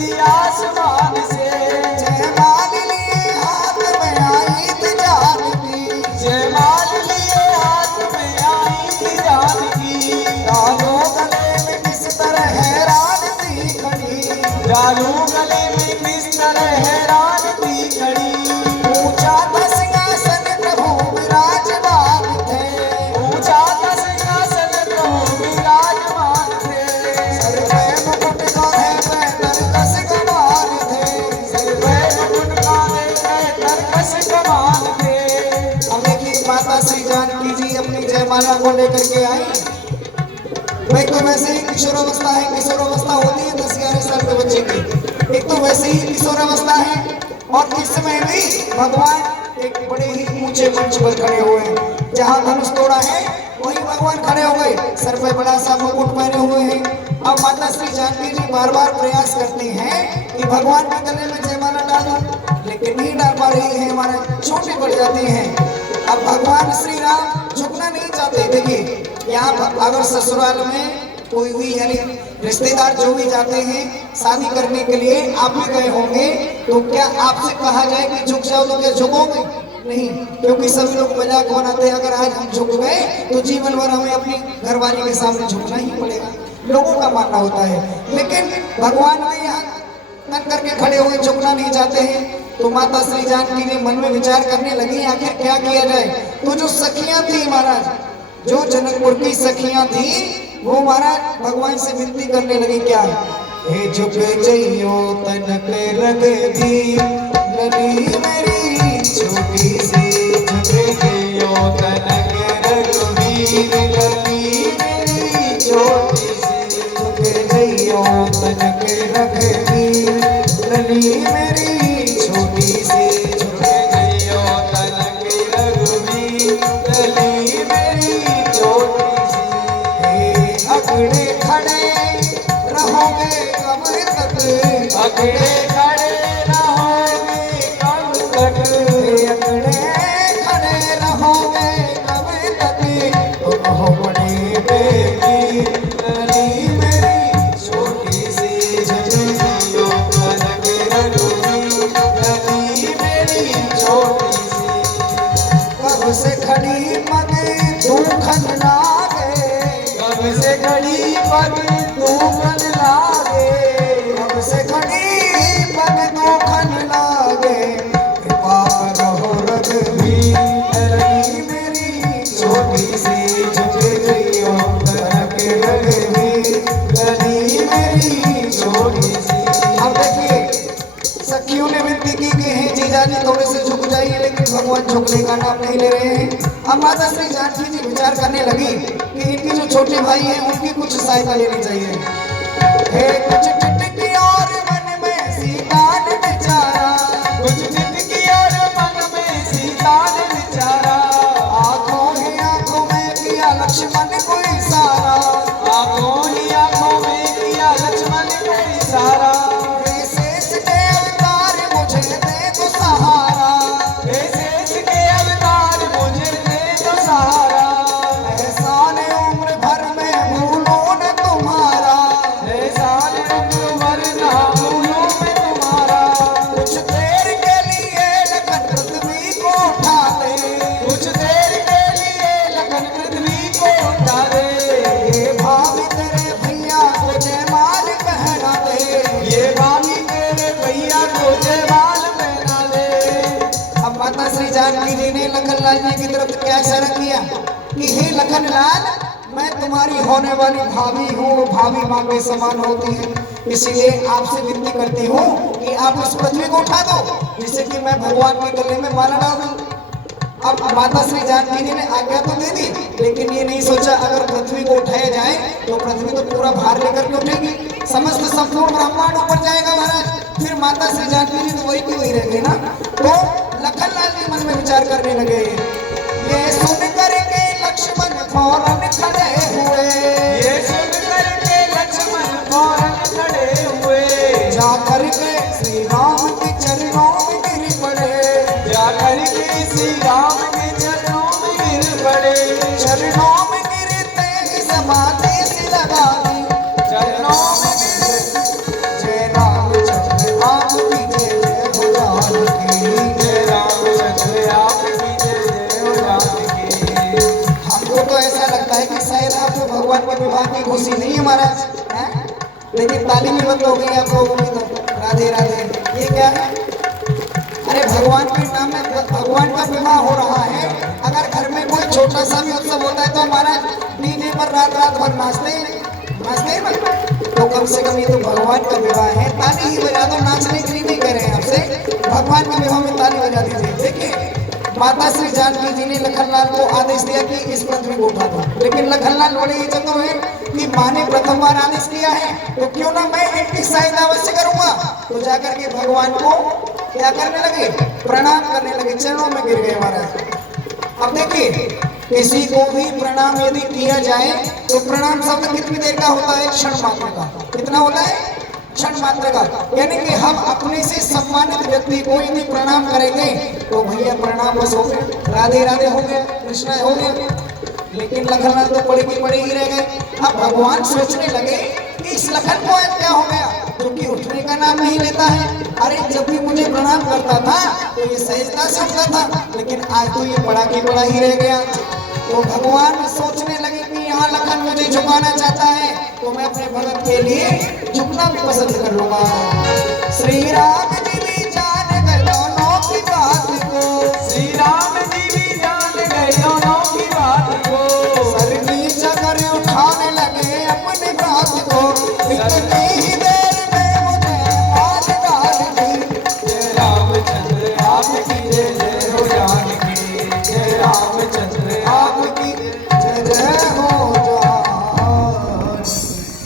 थी आसमान से, जयमाल लिए हाथ में आई थी जानकी, जयमाल लिए हाथ में आई थी जानकी। डालो गले में किस तरह हैरान थी खड़ी, डालू गले में किस तरह हैरान थी खड़ी। ऊंचा था सिंहासन प्रभु विराजमान थे, ऊंचा था सिंहासन प्रभु विराजमान थे। सर पे मुकुट कांधे पे तरकस कमान थे, सिर पे मुकुट कांधे पे तरकस कमान थे। अब देखिए माता श्री जानकी जी अपनी जयमाला को लेकर के आई। भाई तो वैसे ही किशोरावस्था है, किशोरावस्था होती है 10-11 साल के बच्चे की, एक तो वैसे ही किशोरावस्था है और इस समय भी भगवान एक बड़े ही ऊंचे मंच पर खड़े हुए हैं। जहाँ धनुष तोड़ा है वहीं भगवान खड़े हो गए, सर पे बड़ा सा मुकुट पहने हुए हैं। अब माता श्री जानकी जी बार बार प्रयास करती हैं कि भगवान के गले में जयमाला डालूं, लेकिन नहीं डाल पा रही है, हमारे छोटी पड़ जाती हैं। अब भगवान श्री राम झुकना नहीं चाहते। देखिए यहाँ अगर ससुराल में कोई भी यानी रिश्तेदार जो भी जाते हैं शादी करने के लिए, आप भी गए होंगे, तो क्या आपसे कहा जाए कि झुक जाओ तो क्या झुकोगे? नहीं, क्योंकि सभी लोग मजाक बनाते हैं अगर आज हम झुक गए तो जीवन भर हमें अपनी घरवाली के सामने झुकना ही पड़ेगा, लोगों का मानना होता है। लेकिन भगवान भी यहाँ तन करके खड़े हुए झुकना नहीं चाहते हैं। तो माता श्री जानकी ने मन में विचार करने लगी आखिर क्या किया जाए। तो जो सखियां थी महाराज, जो जनकपुर की सखियां थी, वो महाराज भगवान से विनती करने लगी क्या, हे झुक जइयो तनक रग दी लली मेरी छोटी सी, झुक जइयो तनक रघुवीर लली मेरी छोटी सी, झुक जइयो तनक रघुवीर लली मेरी छोटी सी, झुक जइयो तनक रघुवीर लली मेरी छोटी सी। हे अगड़े खड़े रहोगे कब तक, अगड़े खड़े रहोगे कब तक, अगड़े खड़े रहोगे कब तक, तुम हो बड़ी बेटी लली मेरी छोटी सी, झुक जइयो तनक रघुवीर लली मेरी छोटी सी। कब से खड़ी पग दुखन लागे, कब से घड़ी पग तूफान लागे, कब से खड़ी पग दुखन लागे, कृपा करो रघुवीर लली मेरी छोटी सी, झुक जइयो तनक रघुवीर लली मेरी छोटी सी। अब देखिए सखियों ने विनती की कि हे जीजाजी थोड़े से झुक जाइए, लेकिन भगवान झुकने का नाम नहीं ले रहे हैं। अब माता श्री जानकी जी विचार करने लगी कि इनके जो छोटे भाई हैं उनकी कुछ सहायता लेनी चाहिए। हे कुछ टिटकी और मन में सीता ने विचारा, कुछ जिंदगी और मन में सीता ने विचारा, आंखों ही आंखों में किया लक्ष्मण को इशारा, आंखों ही आंखों में किया लक्ष्मण को इशारा। हे शेष के अवतार मुझे दे दो सहारा, हे शेष के अवतार मुझे दे दो सहारा, एहसान उम्र भर में भूलो न तुम्हारा, एहसान उम्र भर ना भूलूं मैं तुम्हारा। कुछ देर के लिए लखन पृथ्वी को उठा ले, कुछ देर के लिए लखन पृथ्वी को उठा दे, ये भाभी तेरे भैया को जयमाल पहना दे, ये भाभी तेरे भैया को जयमाल पहना दे। अब माता श्री जानकी जी ने लखन लाल जी की तरफ क्या इशारा किया कि हे लखन लाल, मैं तुम्हारी होने वाली भाभी हूँ, भाभी माँ के समान होती है, इसीलिए आपसे विनती करती हूँ कि आप इस पृथ्वी को उठा दो जिससे कि मैं भगवान के गले में माला डाल दूं। अब माता श्री जानकी जी ने आज्ञा तो दे दी, लेकिन ये नहीं सोचा अगर पृथ्वी को उठाया जाए तो पृथ्वी तो पूरा भार लेकर के उठेगी, समस्त संपूर्ण ब्रह्मांड ऊपर जाएगा महाराज, फिर माता श्री जानकी जी तो वही की वही रहेगी ना। तो लखन लाल जी मन में विचार करने लगे, ये सुन करके लक्ष्मण फौरन खड़े हुए, ये सुन करके लक्ष्मण फौरन खड़े हुए, जा करके श्री राम के चरणों में गिर पड़े, जा करके श्री राम के चरणों में गिर पड़े, चरणों में गिरते ही समाधि से लगा दी, चरणों में गिर जय राम भगवान की खुशी नहीं है महाराज हैं? लेकिन ताली भी बंद हो गई आप लोगों की तो। राधे राधे। ये क्या है? अरे भगवान के नाम में भगवान का विवाह हो रहा है। अगर घर में कोई छोटा सा भी उत्सव होता है तो महाराज डीजे पर रात रात भर नाचते ही ना। तो कम से कम ये तो भगवान का विवाह है, ताली ही बजा दो। नाचने के लिए नहीं कह रहे हैं आपसे, भगवान के विवाह में ताली बजा दीजिए। देखिए माता श्री जानकी जी ने लखनलाल को आदेश दिया कि इस पृथ्वी को उठा दो, लेकिन लखनलाल बड़े ये चतुर है कि माँ ने प्रथम बार आदेश किया है तो क्यों ना मैं इनकी सहायता अवश्य करूंगा। तो जाकर के भगवान को क्या करने लगे? प्रणाम करने लगे, चरणों में गिर गए महाराज। अब देखिए किसी को भी प्रणाम यदि किया जाए तो प्रणाम शब्द कितनी देर का होता है? क्षण मात्र का। कितना होता है? क्षण मात्र का। यानी कि हम अपने से सम्मानित व्यक्ति को यदि प्रणाम करेंगे तो भैया प्रणाम बस हो गए, राधे राधे हो गए, कृष्ण हो गए। लेकिन लखनलाल तो पड़े की पड़े ही रह गए। अब भगवान सोचने लगे कि इस लखन को आज क्या हो गया जो कि उठने का नाम नहीं लेता है। अरे जब भी मुझे प्रणाम करता था तो ये सहजता से उठता था, लेकिन आज तो ये बड़ा की बड़ा ही रह गया। तो भगवान सोचने लगे कि यहाँ लखन मुझे झुकाना चाहता है तो मैं अपने भगत के लिए झुकना भी पसंद कर लूंगा।